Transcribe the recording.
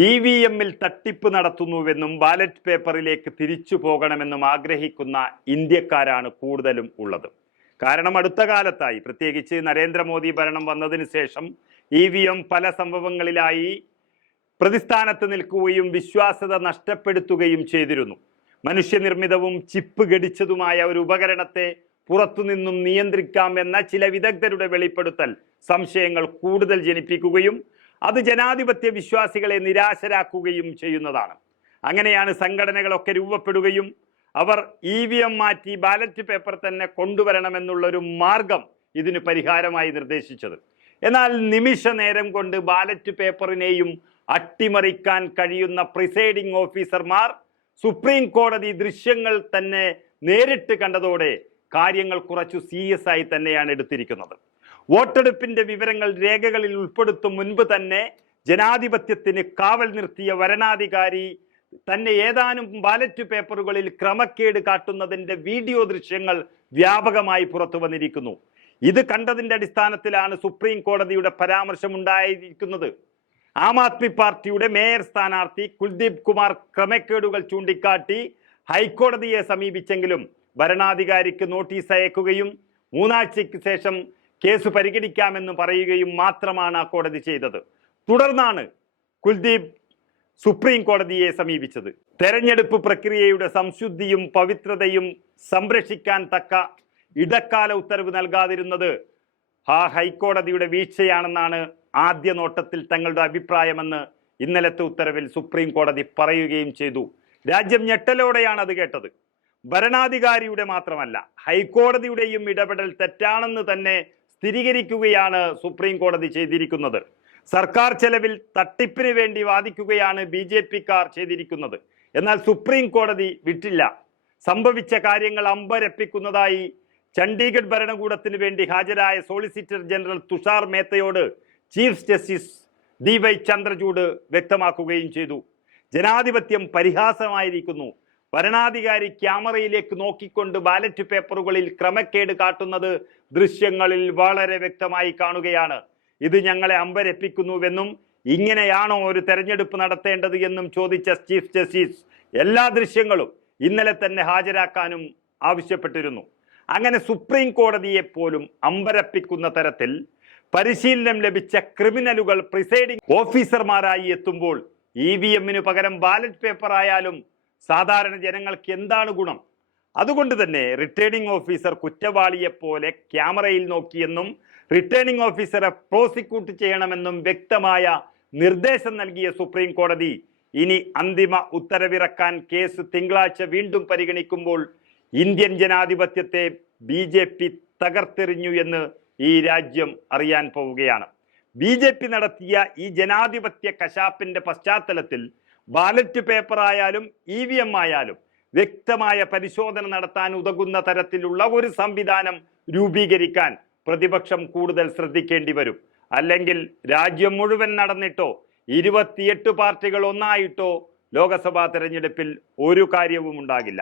E V എമ്മിൽ തട്ടിപ്പ് നടത്തുന്നുവെന്നും ballot പേപ്പറിലേക്ക് തിരിച്ചു പോകണമെന്നും ആഗ്രഹിക്കുന്ന ഇന്ത്യക്കാരാണ് കൂടുതലും ഉള്ളത്. കാരണം അടുത്ത കാലത്തായി പ്രത്യേകിച്ച് നരേന്ദ്രമോദി ഭരണം വന്നതിന് ശേഷം ഇ വി എം പല സംഭവങ്ങളിലായി പ്രതിസ്ഥാനത്ത് നിൽക്കുകയും വിശ്വാസ്യത നഷ്ടപ്പെടുത്തുകയും ചെയ്തിരുന്നു. മനുഷ്യനിർമ്മിതവും ചിപ്പ് ഘടിച്ചതുമായ ഒരു ഉപകരണത്തെ പുറത്തുനിന്നും നിയന്ത്രിക്കാമെന്ന ചില വിദഗ്ധരുടെ വെളിപ്പെടുത്തൽ സംശയങ്ങൾ കൂടുതൽ ജനിപ്പിക്കുകയും അത് ജനാധിപത്യ വിശ്വാസികളെ നിരാശരാക്കുകയും ചെയ്യുന്നതാണ്. അങ്ങനെയാണ് സംഘടനകളൊക്കെ രൂപപ്പെടുകയും അവർ ഇ വി എം മാറ്റി ബാലറ്റ് പേപ്പർ തന്നെ കൊണ്ടുവരണമെന്നുള്ളൊരു മാർഗം ഇതിന് പരിഹാരമായി നിർദ്ദേശിച്ചത്. എന്നാൽ നിമിഷ നേരം കൊണ്ട് ബാലറ്റ് പേപ്പറിനെയും അട്ടിമറിക്കാൻ കഴിയുന്ന പ്രിസൈഡിംഗ് ഓഫീസർമാർ സുപ്രീം കോടതി ദൃശ്യങ്ങൾ തന്നെ നേരിട്ട് കണ്ടതോടെ കാര്യങ്ങൾ കുറച്ചു സീരിയസ് ആയി തന്നെയാണ് എടുത്തിരിക്കുന്നത്. വോട്ടെടുപ്പിന്റെ വിവരങ്ങൾ രേഖകളിൽ ഉൾപ്പെടുത്തും മുൻപ് തന്നെ ജനാധിപത്യത്തിന് കാവൽ നിർത്തിയ വരണാധികാരി തന്നെ ഏതാനും ബാലറ്റ് പേപ്പറുകളിൽ ക്രമക്കേട് കാട്ടുന്നതിന്റെ വീഡിയോ ദൃശ്യങ്ങൾ വ്യാപകമായി പുറത്തു വന്നിരിക്കുന്നു. ഇത് കണ്ടതിന്റെ അടിസ്ഥാനത്തിലാണ് സുപ്രീം കോടതിയുടെ പരാമർശമുണ്ടായിരിക്കുന്നത്. ആം ആദ്മി പാർട്ടിയുടെ മേയർ സ്ഥാനാർത്ഥി കുൽദീപ് കുമാർ ക്രമക്കേടുകൾ ചൂണ്ടിക്കാട്ടി ഹൈക്കോടതിയെ സമീപിച്ചെങ്കിലും ഭരണാധികാരിക്ക് നോട്ടീസ് അയക്കുകയും മൂന്നാഴ്ചയ്ക്ക് ശേഷം കേസ് പരിഗണിക്കാമെന്ന് പറയുകയും മാത്രമാണ് ആ കോടതി ചെയ്തത്. തുടർന്നാണ് കുൽദീപ് സുപ്രീം കോടതിയെ സമീപിച്ചത്. തെരഞ്ഞെടുപ്പ് പ്രക്രിയയുടെ സംശുദ്ധിയും പവിത്രതയും സംരക്ഷിക്കാൻ തക്ക ഇടക്കാല ഉത്തരവ് നൽകാതിരുന്നത് ആ ഹൈക്കോടതിയുടെ വീഴ്ചയാണെന്നാണ് ആദ്യ നോട്ടത്തിൽ തങ്ങളുടെ അഭിപ്രായമെന്ന് ഇന്നലത്തെ ഉത്തരവിൽ സുപ്രീം കോടതി പറയുകയും ചെയ്തു. രാജ്യം ഞെട്ടലോടെയാണ് അത് കേട്ടത്. ഭരണാധികാരിയുടെ മാത്രമല്ല ഹൈക്കോടതിയുടെയും ഇടപെടൽ തെറ്റാണെന്ന് തന്നെ സ്ഥിരീകരിക്കുകയാണ് സുപ്രീം കോടതി ചെയ്തിരിക്കുന്നത്. സർക്കാർ ചെലവിൽ തട്ടിപ്പിന് വേണ്ടി വാദിക്കുകയാണ് ബി ജെ പിക്കാർ ചെയ്തിരിക്കുന്നത്. എന്നാൽ സുപ്രീം കോടതി വിട്ടില്ല. സംഭവിച്ച കാര്യങ്ങൾ അമ്പരപ്പിക്കുന്നതായി ചണ്ഡീഗഡ് ഭരണകൂടത്തിന് വേണ്ടി ഹാജരായ solicitor general Tushar മേത്തയോട് chief justice D Y Chandrachud വ്യക്തമാക്കുകയും ചെയ്തു. ജനാധിപത്യം പരിഹാസമായിരിക്കുന്നു. ഭരണാധികാരി ക്യാമറയിലേക്ക് നോക്കിക്കൊണ്ട് ബാലറ്റ് പേപ്പറുകളിൽ ക്രമക്കേട് കാട്ടുന്നത് ദൃശ്യങ്ങളിൽ വളരെ വ്യക്തമായി കാണുകയാണ്. ഇത് ഞങ്ങളെ അമ്പരപ്പിക്കുന്നുവെന്നും ഇങ്ങനെയാണോ ഒരു തെരഞ്ഞെടുപ്പ് നടത്തേണ്ടത് എന്നും ചോദിച്ച ചീഫ് ജസ്റ്റിസ് എല്ലാ ദൃശ്യങ്ങളും ഇന്നലെ തന്നെ ഹാജരാക്കാനും ആവശ്യപ്പെട്ടിരുന്നു. അങ്ങനെ സുപ്രീം കോടതിയെ പോലും അമ്പരപ്പിക്കുന്ന തരത്തിൽ പരിശീലനം ലഭിച്ച ക്രിമിനലുകൾ പ്രിസൈഡിംഗ് ഓഫീസർമാരായി എത്തുമ്പോൾ ഇ വി എമ്മിന് പകരം ബാലറ്റ് പേപ്പർ ആയാലും സാധാരണ ജനങ്ങൾക്ക് എന്താണ് ഗുണം? അതുകൊണ്ട് തന്നെ റിട്ടേണിംഗ് ഓഫീസർ കുറ്റവാളിയെപ്പോലെ ക്യാമറയിൽ നോക്കിയെന്നും റിട്ടേണിംഗ് ഓഫീസറെ പ്രോസിക്യൂട്ട് ചെയ്യണമെന്നും വ്യക്തമായ നിർദ്ദേശം നൽകിയ സുപ്രീം കോടതി ഇനി അന്തിമ ഉത്തരവിറക്കാൻ കേസ് തിങ്കളാഴ്ച വീണ്ടും പരിഗണിക്കുമ്പോൾ ഇന്ത്യൻ ജനാധിപത്യത്തെ ബി ജെ പി തകർത്തെറിഞ്ഞു എന്ന് ഈ രാജ്യം അറിയാൻ പോവുകയാണ്. ബി ജെ പി നടത്തിയ ഈ ജനാധിപത്യ കശാപ്പിന്റെ പശ്ചാത്തലത്തിൽ ബാലറ്റ് പേപ്പർ ആയാലും ഇ വി എം ആയാലും വ്യക്തമായ പരിശോധന നടത്താൻ ഉതകുന്ന തരത്തിലുള്ള ഒരു സംവിധാനം രൂപീകരിക്കാൻ പ്രതിപക്ഷം കൂടുതൽ ശ്രദ്ധിക്കേണ്ടി വരും. അല്ലെങ്കിൽ രാജ്യം മുഴുവൻ നടന്നിട്ടോ ഇരുപത്തിയെട്ട് പാർട്ടികൾ ഒന്നായിട്ടോ ലോക്സഭാ തെരഞ്ഞെടുപ്പിൽ ഒരു കാര്യവും ഉണ്ടാകില്ല